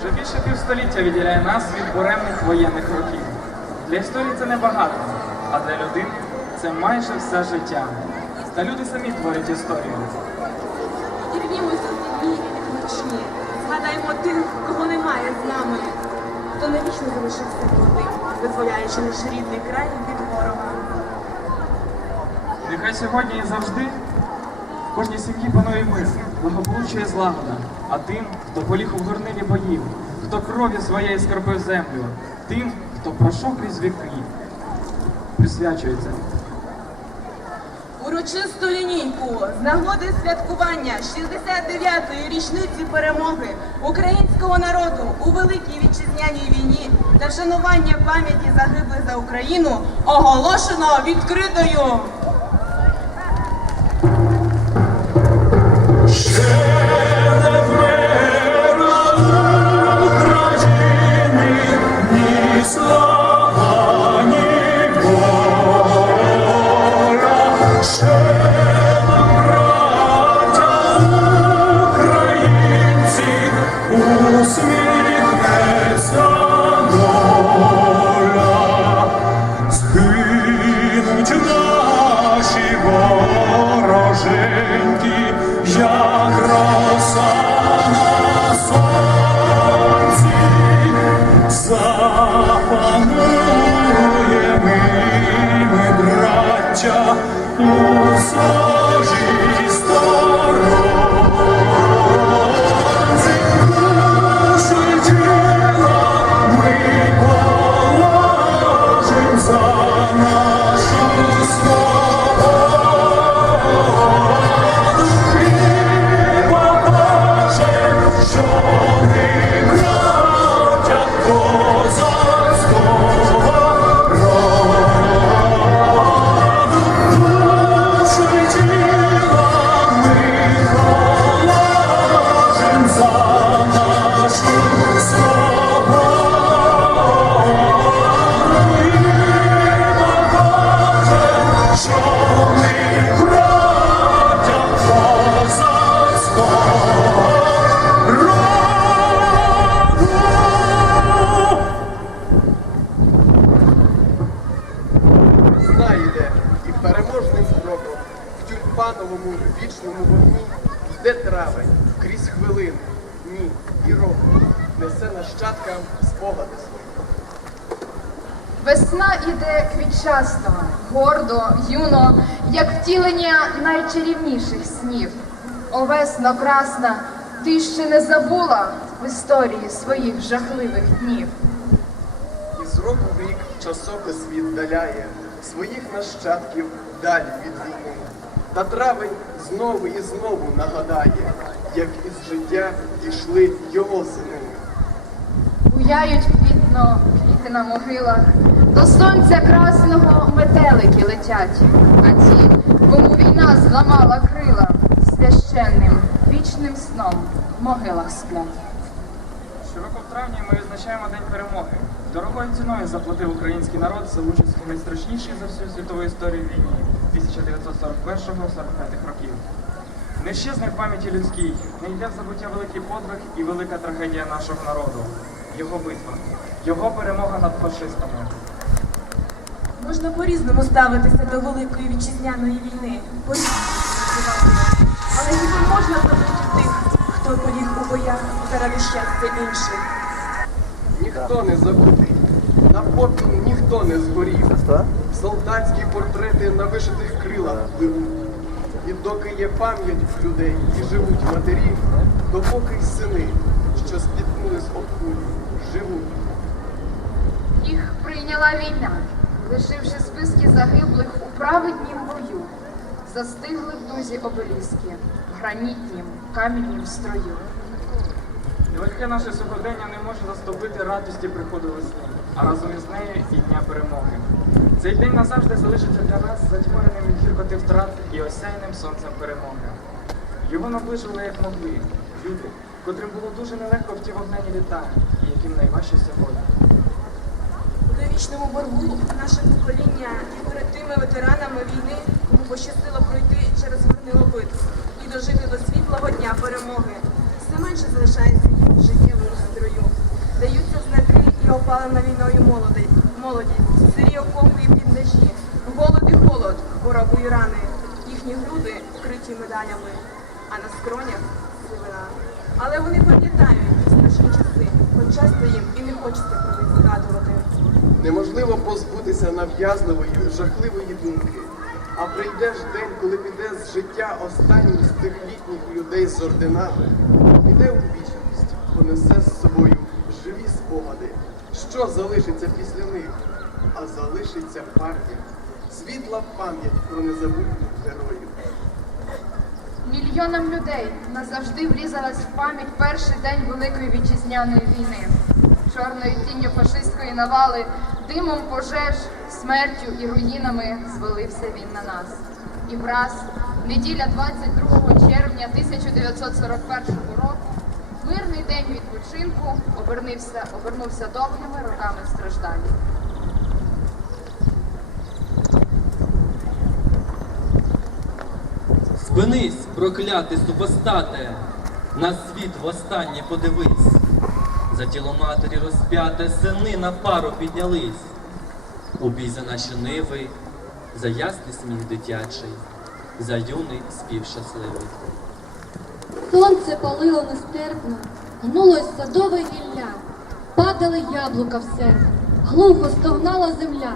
Вже більше півстоліття відділяє нас від буремних воєнних років. Для історії це небагато, а для людини це майже все життя. Та люди самі творять історію. Дірвімося в дні ночні, згадаймо тих, кого немає з нами, хто навічно залишився молодим, визволяючи наш рідний край від ворога. Нехай сьогодні і завжди в кожній сім'ї панує мир, благополуччя і злагода. А тим, хто поліг у горнилі боїв, хто кров'ю своєї скорбив землю, тим, хто пройшов крізь віки, присвячується. Урочисту лінійку з нагоди святкування 69-ї річниці перемоги українського народу у великій вітчизняній війні та вшанування пам'яті загиблих за Україну оголошено відкритою. Юно, як втілення найчарівніших снів. О, весно красна, ти ще не забула в історії своїх жахливих днів. І з року в рік часопис віддаляє своїх нащадків далі від війни. Та травень знову і знову нагадає, як із життя дійшли його сини. Буяють квітно, квіти на могилах, до сонця красного метелики летять, а ті, кому війна зламала крила, священним вічним сном в могилах сплять. Щороку в травні ми відзначаємо День перемоги. Дорогою ціною заплатив український народ за участь у найстрашнішій за всю світову історію війні 1941-45 років. Не щезне в пам'яті людській, не йде в забуття великий подвиг і велика трагедія нашого народу. Його битва, його перемога над фашистами. Можна по-різному ставитися до великої вітчизняної війни. Але хіба можна забути тих, хто поліг у боях заради щастя інших? Ніхто не забутий, на попіл ніхто не згорів. Солдатські портрети на вишитих крилах пливуть. І доки є пам'ять в людей і живуть матері, допоки й сини, що спіткнулись об кулю, живуть. Їх прийняла війна, лишивши списки загиблих у праведнім бою, застигли в дузі обеліски, в гранітнім каміннім строю. Нелегке наше сьогодення не може заступити радості приходу весни, а разом із нею і Дня перемоги. Цей день назавжди залишиться для нас затьмареним гіркоти втрат і осяйним сонцем перемоги. Його наближили як могли люди, котрим було дуже нелегко в ті вогнені літа, і яким найважче сьогодні. У довічному боргу наше покоління і перед тими ветеранами війни, кому пощастило пройти через горнило битв і дожити до світлого дня перемоги, все менше залишається їм життєвому строю. опалена війною молоді, молодість, сирі окопи і бліндажі, голод і холод, хвороби і рани. Їхні груди вкриті медалями, а на скронях сивина. Але вони пам'ятають страшні часи, хоч часто їм і не хочеться про них згадувати. Неможливо позбутися нав'язливої, жахливої думки. А прийде ж день, коли піде з життя останній з тих літніх людей з орденами, піде у вічність, понесе з собою живі спогади. Що залишиться після них? А залишиться пам'ять, світла пам'ять про незабутніх героїв. Мільйонам людей назавжди врізалась в пам'ять перший день Великої вітчизняної війни. Чорною тінню фашистської навали, димом пожеж, смертю і руїнами звалився він на нас. І враз, неділя 22 червня 1941 року, мирний день відпочинку обернувся, обернувся довгими роками страждань. Спинись, проклятий супостате, на світ востаннє подивись. За тіло матері розп'яте сини на пару піднялись. Убій за наші ниви, за ясний сміх дитячий, за юний спів щасливий. Сонце палило нестерпно, гнулось садове гілля, падали яблука в серце, глухо стогнала земля,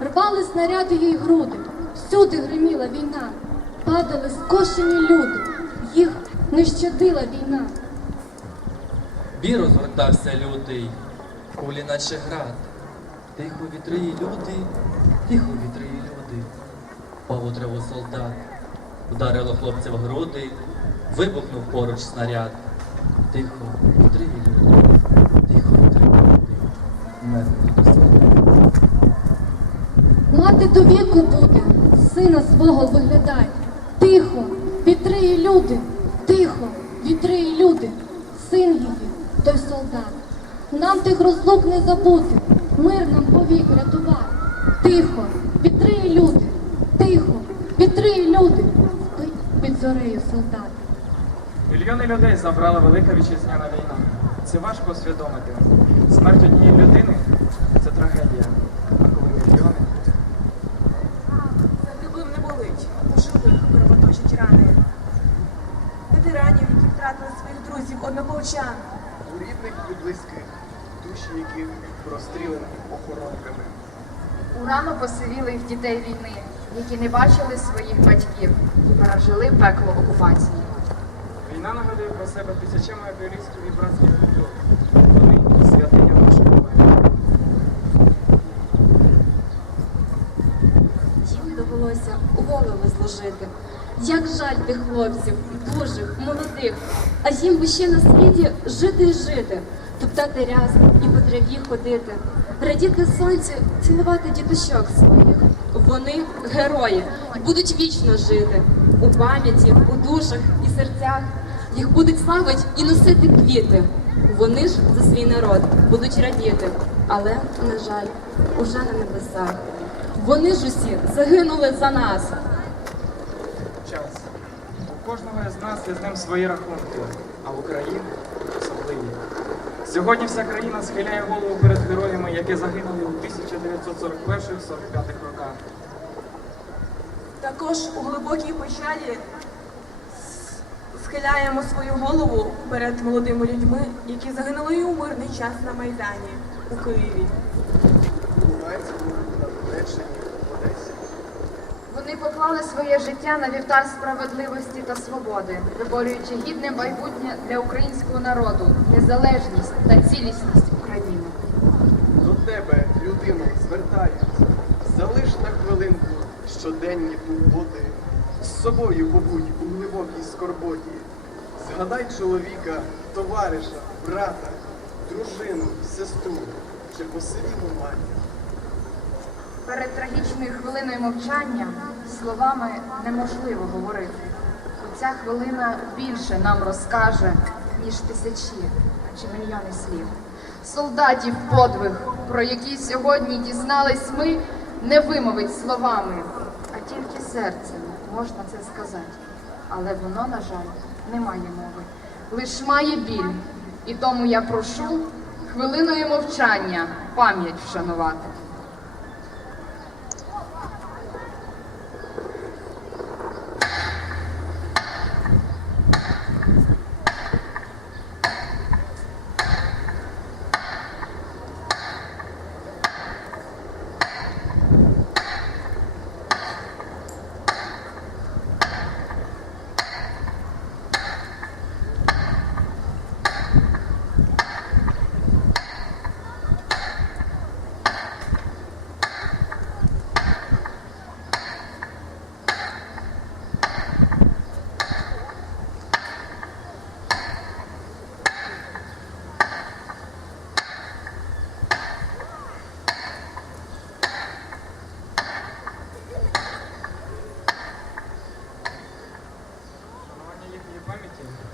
рвали снаряди їй груди, всюди гриміла війна, падали скошені люди, їх не щадила війна. Бій розгортався лютий, кулі наче град. Тихо вітрії люди, тихо вітрії люди. Пав солдат, вдарило хлопця в груди, вибухнув поруч снаряд. Тихо, вітрії люди, тихо вітрії люди. Мерзнуть до. Мати до віку буде, сина свого виглядай. Тихо, вітри і люди, тихо, вітри і люди, син її, той солдат. Нам тих розлук не забути, мир нам повік рятував. Тихо, вітри і люди, тихо, вітри і люди, спить під зорею солдат. Мільйони людей забрала велика вітчизняна війна. Це важко усвідомити. Смерть однієї людини це трагедія. А коли мільйони. Загиблим не болить, у живих кровоточать рани. Ветеранів, які втратили своїх друзів, однополчан. У рідних і близьких, душі яких розстріляні охоронками. У рано посивілих дітей війни, які не бачили своїх батьків і пережили пекло окупації. Війна нагадує про себе тисячами апелістів і братських культур. Вони святиня нашої мови. Їм довелося голови зложити. Як жаль тих хлопців, дужих, молодих, а їм би ще на світі жити і жити, топтати ряс і по траві ходити, радіти сонцю, цілувати діточок своїх. Вони герої, будуть вічно жити у пам'яті, у душах і серцях. Їх будуть славить і носити квіти. Вони ж за свій народ будуть радіти, але, на жаль, уже на небесах. Вони ж усі загинули за нас. Час. У кожного з нас є з ним свої рахунки, а в Україні особливі. Сьогодні вся країна схиляє голову перед героями, які загинули у 1941-45 роках. Також у глибокій печалі схиляємо свою голову перед молодими людьми, які загинули і у мирний час на Майдані у Києві. У Луганську, на Донеччині, в Одесі. Вони поклали своє життя на вівтар справедливості та свободи, виборюючи гідне майбутнє для українського народу, незалежність та цілісність України. До тебе, людино, звертаються. Залиш на хвилинку щоденні турботи. З собою побудь у глибокій скорботі. Згадай чоловіка, товариша, брата, дружину, сестру чи посивілу матір. Перед трагічною хвилиною мовчання словами неможливо говорити. Бо ця хвилина більше нам розкаже, ніж тисячі чи мільйони слів. Солдатів подвиг, про який сьогодні дізнались ми, не вимовить словами, а тільки серцем можна це сказати. Але воно, на жаль, не має мови, лиш має біль. І тому я прошу, хвилиною мовчання пам'ять вшанувати.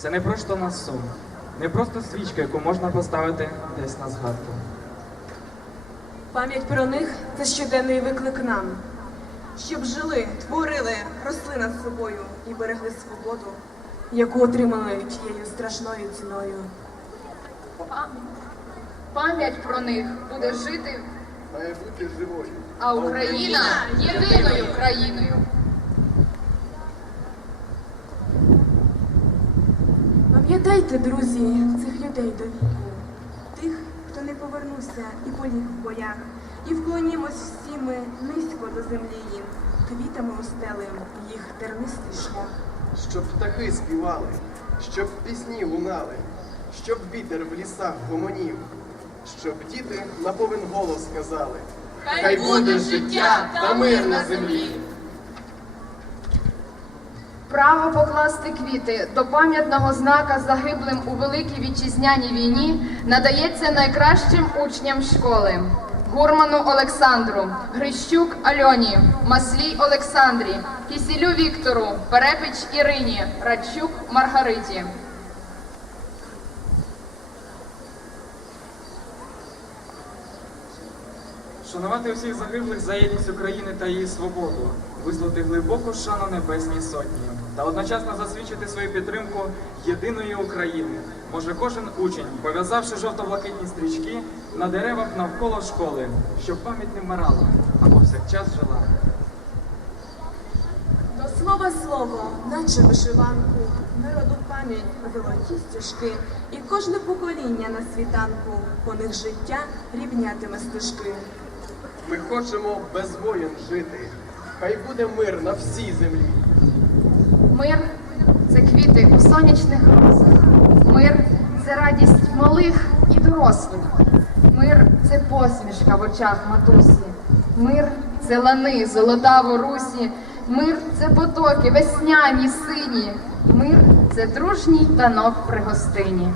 Це не просто на сум, не просто свічка, яку можна поставити десь на згадку. Пам'ять про них це щоденний виклик нам, щоб жили, творили, росли над собою і берегли свободу, яку отримали тією страшною ціною. Пам'ять про них буде жити, Має бути живою. а Україна єдиною країною. Пам'ятайте, друзі, цих людей до віку, тих, хто не повернувся і поліг в боях, і вклонімось всі ми низько до землі їм, квітами устелим їх тернистий шлях. Щоб птахи співали, щоб пісні лунали, щоб вітер в лісах гомонів, щоб діти на повен голос сказали. Хай буде життя та мир на землі. Право покласти квіти до пам'ятного знака загиблим у Великій Вітчизняній війні надається найкращим учням школи. Гурману Олександру, Грищук Альоні, Маслій Олександрі, Кісілю Віктору, Перепич Ірині, Радчук Маргариті. Шанувати усіх загиблих за єдність України та її свободу, висловити глибоку шану Небесній Сотні та одночасно засвідчити свою підтримку єдиної України. Може кожен учень, пов'язавши жовто-блакитні стрічки на деревах навколо школи, щоб пам'ять не вмирала, а повсякчас жила. До слова слово, наче вишиванку, народу пам'ять золоті стежки, і кожне покоління на світанку по них життя рівнятиме стежки. Ми хочемо без воєн жити. Хай буде мир на всій землі. Мир це квіти у сонячних розах. Мир це радість малих і дорослих. Мир це посмішка в очах матусі. Мир це лани, золота в русі. Мир це потоки, весняні, сині. Мир це дружній танок при гостині.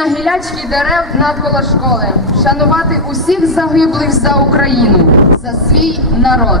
На гілячки дерев навколо школи, шанувати усіх загиблих за Україну, за свій народ.